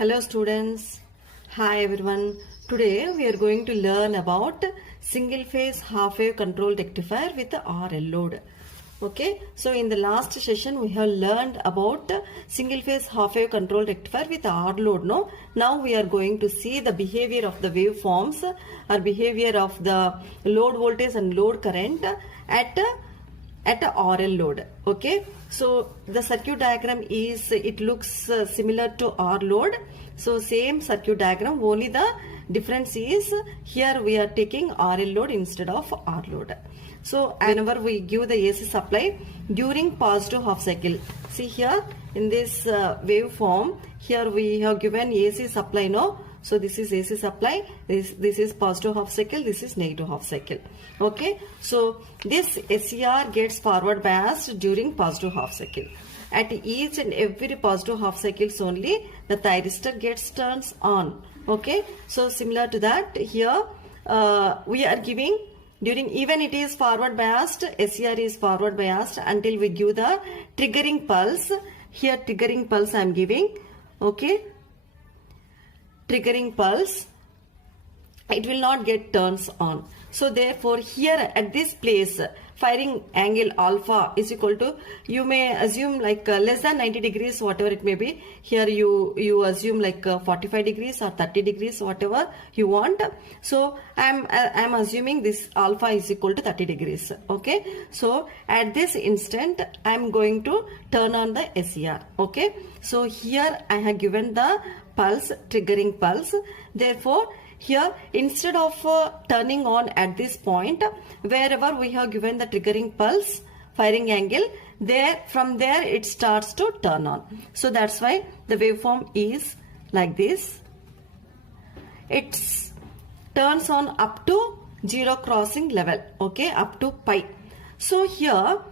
Hello students. Hi everyone. Today we are going to learn about single phase half wave control rectifier with RL load. Okay, so in the last session we have learned about single phase half wave control rectifier with R load. No, now we are going to see the behavior of the waveforms or behavior of the load voltage and load current at a RL load. Okay, so the circuit diagram is, it looks similar to R load. So same circuit diagram, only the difference is here we are taking RL load instead of R load. So whenever we give the AC supply during positive half cycle, see here in this waveform, here we have given AC supply, no? So this is AC supply, this is positive half cycle, this is negative half cycle. Okay, so this SCR gets forward biased during positive half cycle. At each and every positive half cycles only the thyristor gets turns on. Okay, so similar to that here we are giving during, even it is forward biased, SCR is forward biased until we give the triggering pulse. Here triggering pulse I am giving. Okay, triggering pulse, it will not get turns on. So therefore here at this place firing angle alpha is equal to, you may assume like less than 90 degrees, whatever it may be. Here you assume like 45 degrees or 30 degrees, whatever you want. So I'm assuming this alpha is equal to 30 degrees. Okay, so at this instant I'm going to turn on the SCR. Okay, so here I have given the pulse, triggering pulse. Therefore here instead of turning on at this point, wherever we have given the triggering pulse firing angle, there from there it starts to turn on. So that's why the waveform is like this. It turns on up to zero crossing level. Okay, up to pi. So here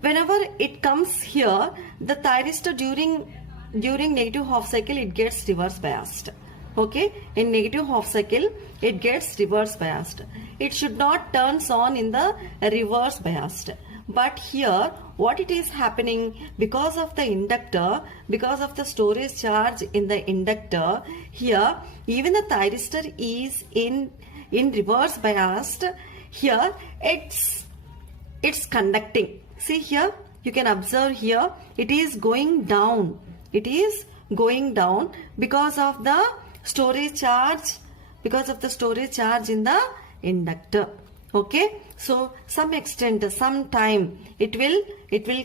whenever it comes here, the thyristor during negative half cycle it gets reverse biased. Okay, in negative half cycle it gets reverse biased. It should not turns on in the reverse biased. But here what it is happening, because of the inductor, because of the storage charge in the inductor, here even the thyristor is in reverse biased. Here it's conducting. See here, you can observe here it is going down. It is going down because of the storage charge, in the inductor. Okay, so some extent, some time it will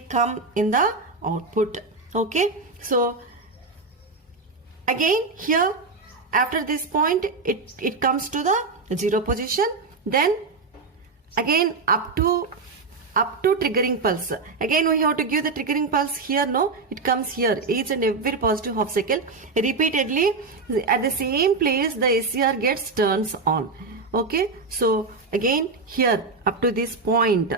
come in the output. Okay, so again here after this point it comes to the zero position, then again up to triggering pulse. Again we have to give the triggering pulse here. No, it comes here each and every positive half cycle repeatedly at the same place the SCR gets turns on. Okay, so again here up to this point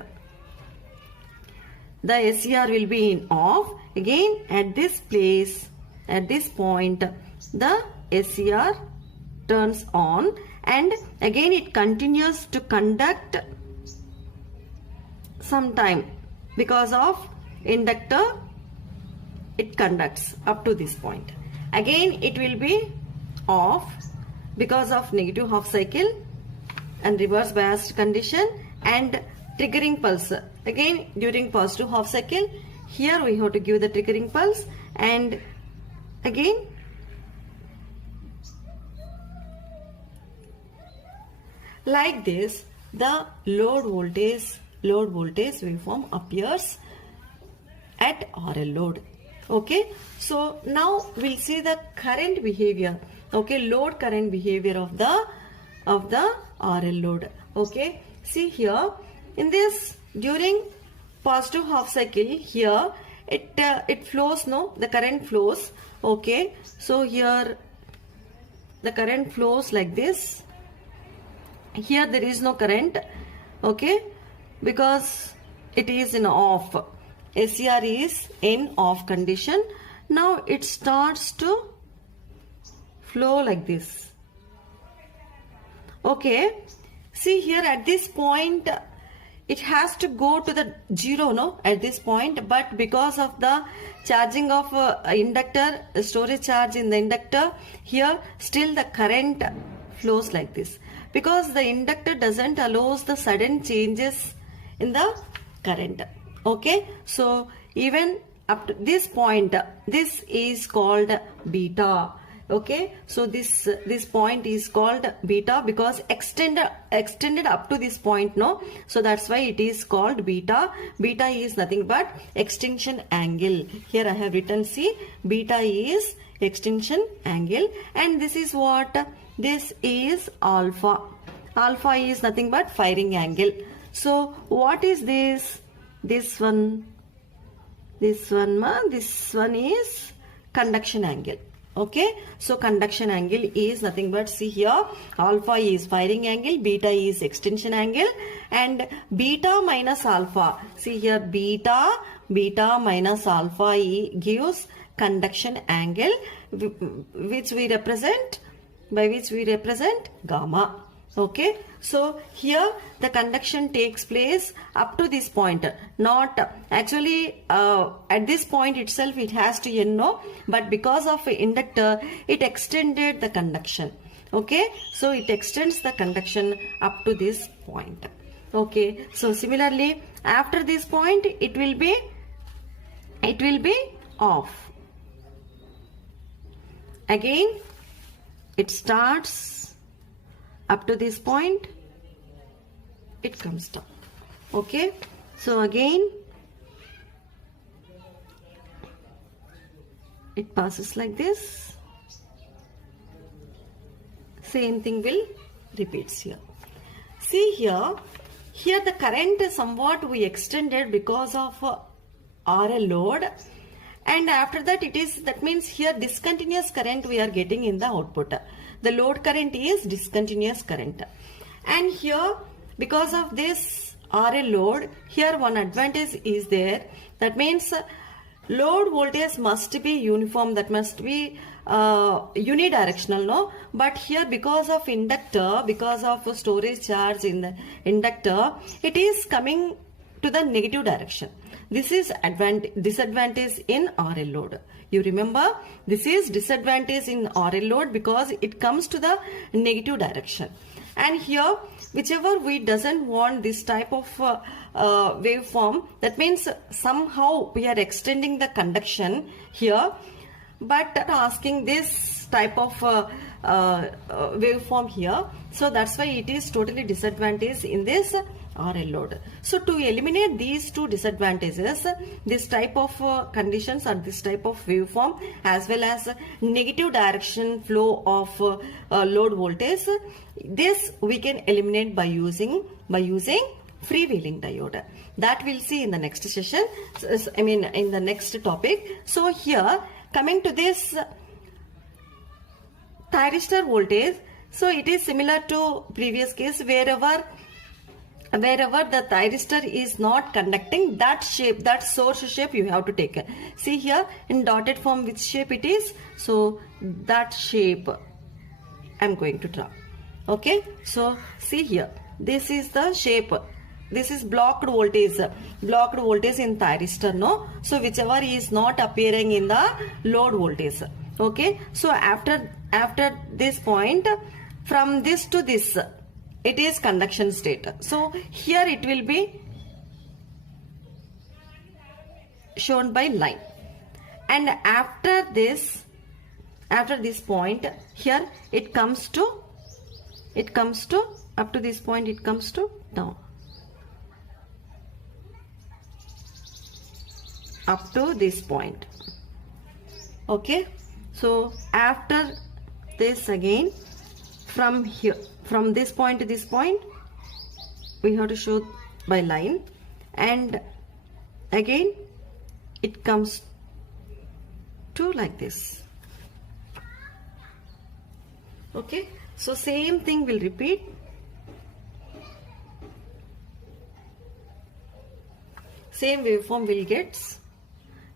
the SCR will be in off. Again at this place, at this point the SCR turns on, and again it continues to conduct some time because of inductor. It conducts up to this point. Again it will be off because of negative half cycle and reverse biased condition and triggering pulse. Again during positive half cycle, here we have to give the triggering pulse, and again like this the load voltage waveform appears at RL load. Okay, so now we'll see the current behavior. Okay, load current behavior of the RL load. Okay, see here in this during positive half cycle, here it flows, no, the current flows. Okay, so here the current flows like this. Here there is no current. Okay, because it is in off, SCR is in off condition. Now it starts to flow like this. Okay, see here at this point it has to go to the zero, no, at this point, but because of the charging of inductor, storage charge in the inductor, here still the current flows like this, because the inductor doesn't allows the sudden changes in the current. Okay, so even up to this point, this is called beta. Okay, so this point is called beta because extended up to this point, no, so that's why it is called beta. Beta is nothing but extinction angle. Here I have written, see, beta is extinction angle, and this is what, this is alpha. Alpha is nothing but firing angle. So what is this? This one is conduction angle. Okay, so conduction angle is nothing but, see here, alpha is firing angle, beta is extinction angle, and beta minus alpha, see here, beta minus alpha gives conduction angle, which we represent, by which we represent gamma. Okay, so here the conduction takes place up to this point, not actually at this point itself it has to end, no, but because of inductor it extended the conduction. Okay, so it extends the conduction up to this point. Okay, so similarly after this point it will be off. Again it starts up to this point, it comes down. Okay, so again it passes like this. Same thing will repeats here. See here the current somewhat we extended because of RL load, and after that it is, that means here discontinuous current we are getting in the output. The load current is discontinuous current, and here because of this RL load, here one advantage is there, that means load voltage must be uniform, that must be unidirectional, no, but here because of inductor, because of storage charge in the inductor, it is coming to the negative direction. This is disadvantage in RL load. You remember, this is disadvantage in RL load because it comes to the negative direction. And here, whichever we doesn't want this type of waveform, that means somehow we are extending the conduction here, but asking this type of waveform here. So that's why it is totally disadvantage in this RL load. So to eliminate these two disadvantages, this type of conditions or this type of waveform as well as negative direction flow of load voltage, this we can eliminate by using freewheeling diode. That we'll see in the next session, I mean in the next topic. So here coming to this thyristor voltage, so it is similar to previous case, wherever the thyristor is not conducting, that shape, that source shape you have to take. See here in dotted form which shape it is, so that shape I am going to draw. Okay, so see here, this is the shape, this is blocked voltage in thyristor, no, so whichever is not appearing in the load voltage. Okay, so after this point, from this to this, it is conduction state. So here it will be shown by line, and after this point, here it comes to up to this point, it comes to down, up to this point. Okay, so after this, again from here, from this point to this point, we have to show by line, and again it comes to like this. Okay, so same thing will repeat. Same waveform will get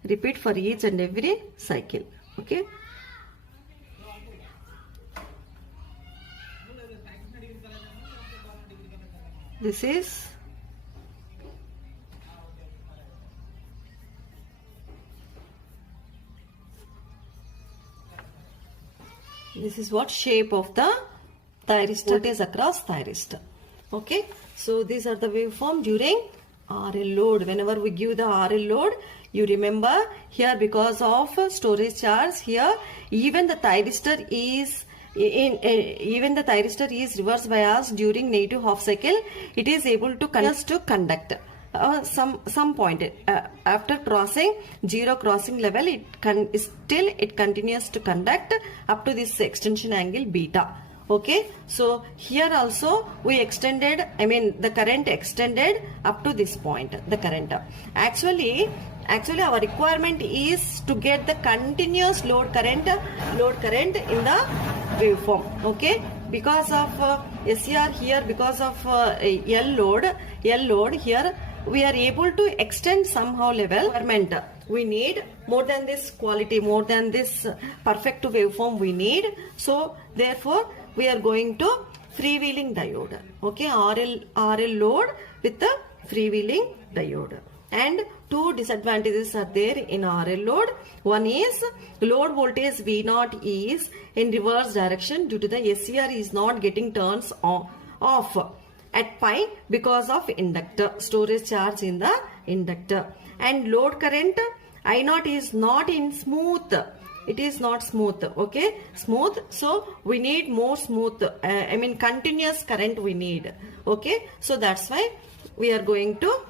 repeat for each and every cycle. Okay, this is This is what shape of the thyristor. Voltage across thyristor. Okay. So these are the waveform during RL load. Whenever we give the RL load, you remember here because of storage charge, here even the thyristor is reverse bias during negative half cycle. It is able to conduct some point after crossing zero crossing level. It continues to conduct up to this extension angle beta. Okay, so here also we extended, the current extended up to this point, the current. Actually our requirement is to get the continuous load current in the waveform. Okay, because of SCR here, because of L load here, we are able to extend somehow level. We need more than this quality, more than this perfect waveform we need. So therefore we are going to freewheeling diode. Okay, RL load with the freewheeling diode. And two disadvantages are there in RL load. One is load voltage V0 is in reverse direction due to the SCR is not getting turns off at pi because of inductor, storage charge in the inductor. And load current I0 is not in smooth. It is not smooth. Okay, smooth. So we need more smooth, continuous current we need. Okay, so that's why we are going to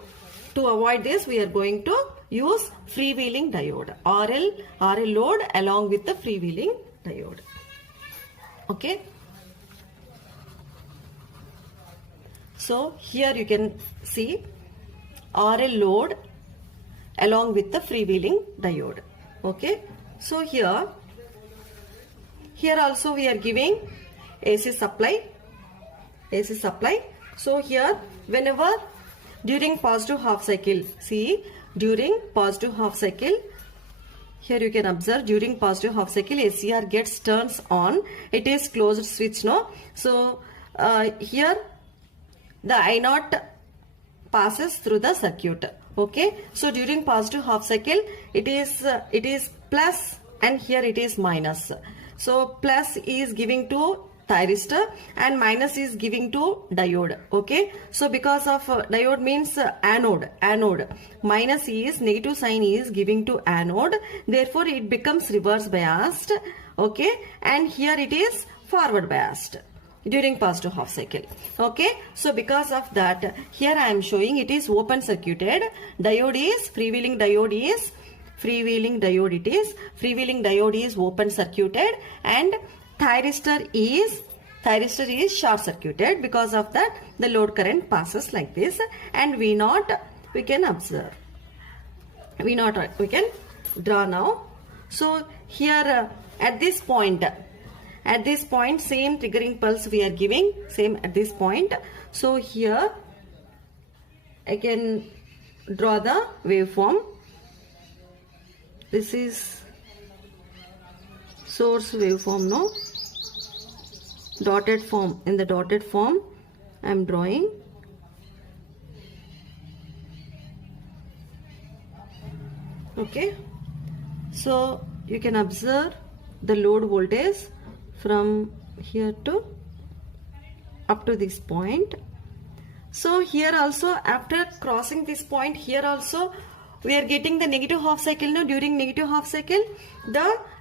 avoid this, we are going to use freewheeling diode. RL load along with the freewheeling diode. Okay. So here you can see RL load along with the freewheeling diode. Okay. So here also we are giving AC supply. So here whenever during positive half cycle, see during positive half cycle, here you can observe during positive half cycle SCR gets turns on. It is closed switch, no? So here the I0 passes through the circuit. Okay, so during positive half cycle it is plus and here it is minus. So plus is giving to thyristor and minus is giving to diode. Okay, so because of diode means anode, minus is negative sign is giving to anode, therefore it becomes reverse biased. Okay, and here it is forward biased during positive half cycle. Okay, so because of that here I am showing it is open circuited. Diode is freewheeling diode is open circuited, and thyristor is short circuited. Because of that the load current passes like this, and V0 we can observe, V0 we can draw now. So here at this point same triggering pulse we are giving, same at this point. So here I can draw the waveform. This is source waveform, no? Dotted form. In the dotted form I am drawing. Okay, so you can observe the load voltage from here to up to this point. So here also after crossing this point, here also we are getting the negative half cycle. Now during negative half cycle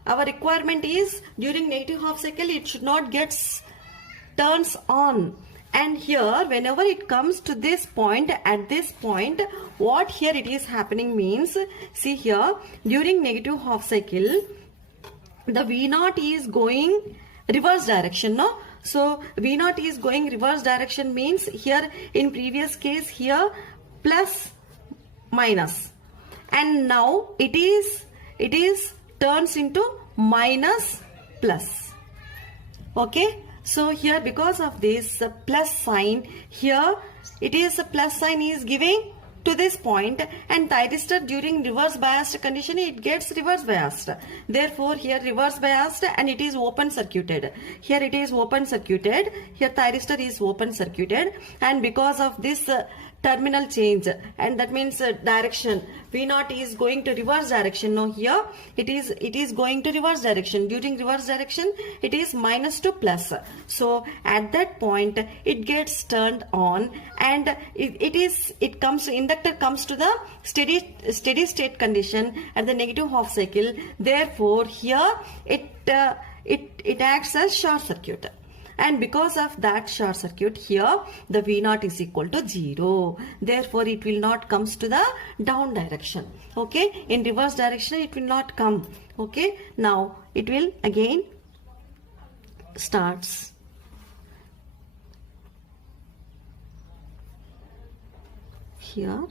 our requirement is during negative half cycle it should not get turns on. And here whenever it comes to this point, at this point what here it is happening means, see here during negative half cycle the V0 is going reverse direction, no? So V0 is going reverse direction means here in previous case here plus minus, and now it is turns into minus plus. Okay, so here because of this plus sign, here it is a plus sign is giving to this point, and thyristor during reverse biased condition it gets reverse biased. Therefore here reverse biased and it is open circuited. Here it is open circuited. Here thyristor is open circuited, and because of this terminal change, and that means direction. V naught is going to reverse direction. Now here it is going to reverse direction. During reverse direction it is minus to plus. So at that point it gets turned on, and inductor comes to the steady state condition at the negative half cycle. Therefore here it acts as short circuit. And because of that short circuit, here the V naught is equal to 0. Therefore, it will not comes to the down direction. Okay, in reverse direction it will not come. Okay, now it will again starts. Here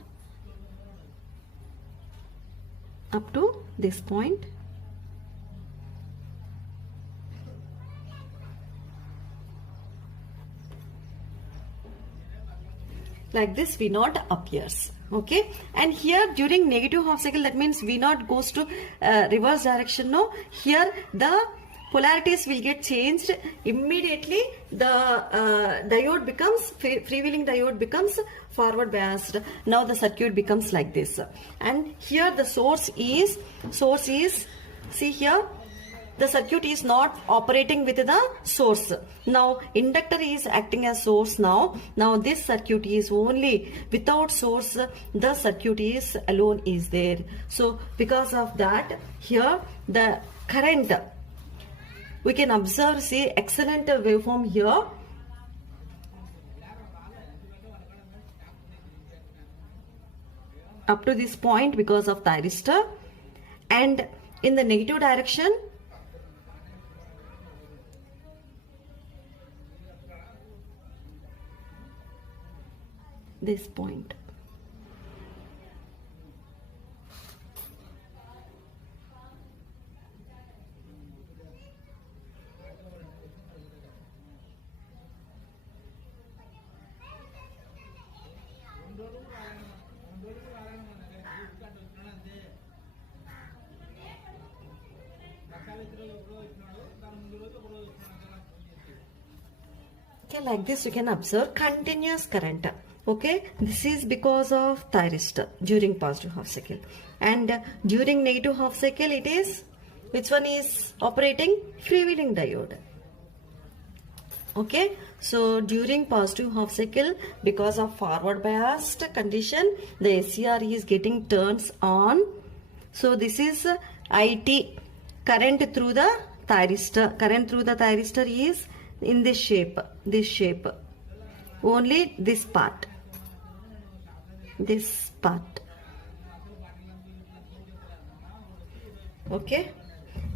up to this point. Like this V naught appears. Okay, and here during negative half cycle, that means V naught goes to reverse direction. No, here the polarities will get changed immediately. The diode becomes freewheeling diode becomes forward biased. Now the circuit becomes like this, and here the source is see here. The circuit is not operating with the source. Now inductor is acting as source. Now this circuit is only without source. The circuit is alone is there. So because of that, here the current, we can observe, see excellent waveform here. Up to this point because of thyristor, and in the negative direction this point. Okay, like this you can observe continuous current. Okay, this is because of thyristor during positive half cycle, and during negative half cycle it is, which one is operating? Freewheeling diode. Okay, so during positive half cycle, because of forward biased condition, the SCR is getting turns on. So this is IT, current through the thyristor. Current through the thyristor is in this shape, only this part, okay,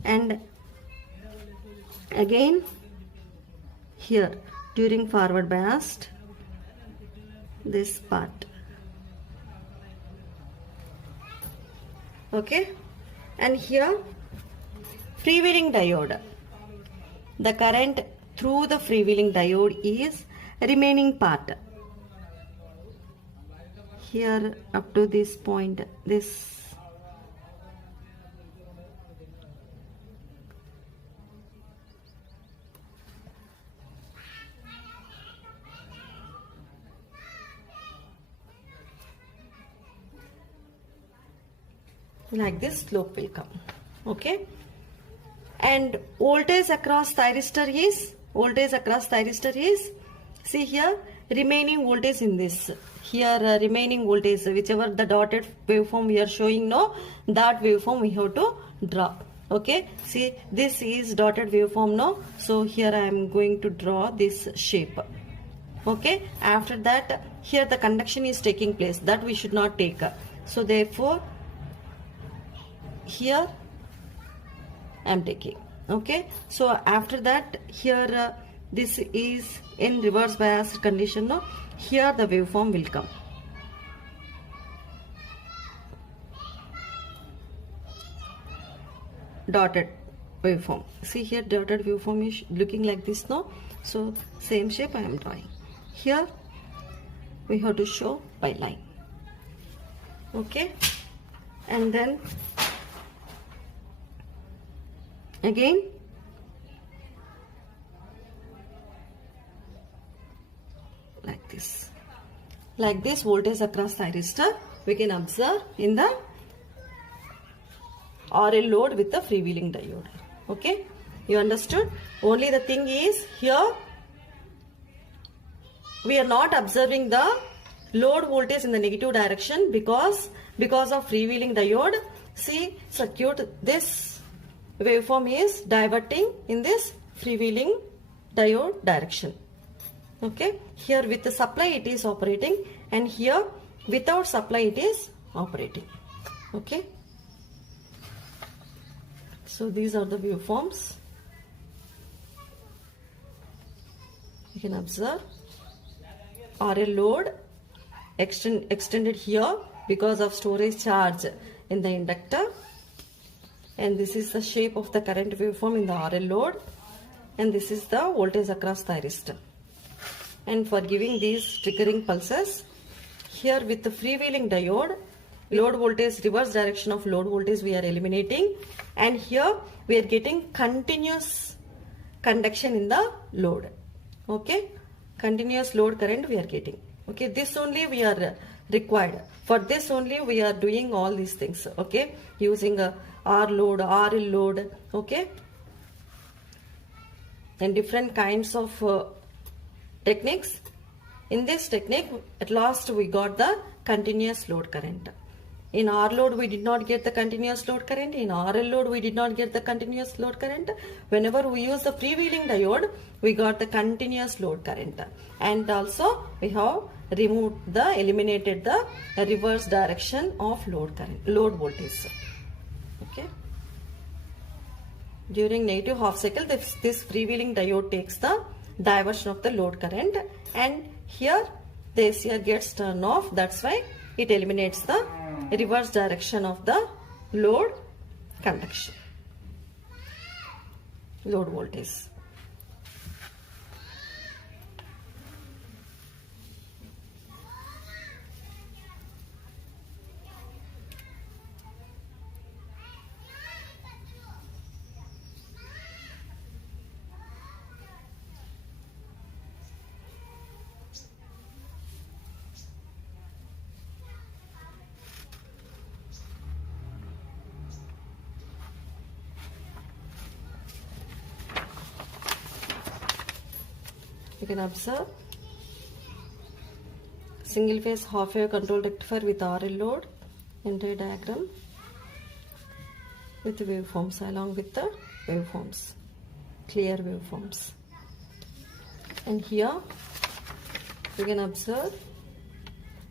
and again here during forward biased, this part, okay, and here freewheeling diode, the current through the freewheeling diode is remaining part. Here up to this point, this like this slope will come. Okay, and voltage across thyristor is, see here, remaining voltage in this, here remaining voltage, whichever the dotted waveform we are showing, no, that waveform we have to draw. Okay, see this is dotted waveform, no, so here I am going to draw this shape. Okay, after that here the conduction is taking place, that we should not take. So therefore here I am taking. Okay, so after that here this is in reverse biased condition, no, here the waveform will come. Dotted waveform, see here dotted waveform is looking like this, no, so same shape I am drawing. Here we have to show by line. Okay, and then again like this. like this voltage across thyristor we can observe in the RL load with the freewheeling diode. Okay, you understood? Only the thing is here we are not observing the load voltage in the negative direction because of freewheeling diode. See circuit, this waveform is diverting in this freewheeling diode direction. Okay, here with the supply it is operating and here without supply it is operating. Okay, so these are the waveforms. You can observe RL load extended here because of storage charge in the inductor, and this is the shape of the current waveform in the RL load, and this is the voltage across thyristor. And for giving these triggering pulses, here with the freewheeling diode, load voltage, reverse direction of load voltage we are eliminating, and here we are getting continuous conduction in the load. Okay, continuous load current we are getting. Okay, this only we are required. For this only we are doing all these things. Okay, using a R load, RL load. Okay, and different kinds of techniques. In this technique, at last we got the continuous load current. In R load we did not get the continuous load current. In RL load we did not get the continuous load current. Whenever we use the freewheeling diode, we got the continuous load current. And also we have eliminated the reverse direction of load current, load voltage. Okay. During negative half cycle, this freewheeling diode takes the diversion of the load current, and here the SCR gets turned off. That's why it eliminates the reverse direction of the load conduction, load voltage. You can observe single phase half wave control rectifier with RL load, entire diagram with waveforms along with the waveforms, clear waveforms. And here you can observe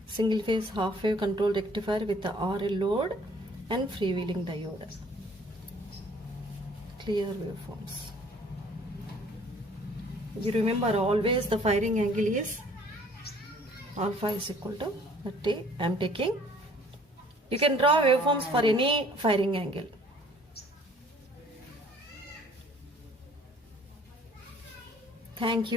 single phase half wave control rectifier with the RL load and freewheeling diode, clear waveforms. You remember always the firing angle is alpha is equal to 30. I am taking. You can draw waveforms for any firing angle. Thank you.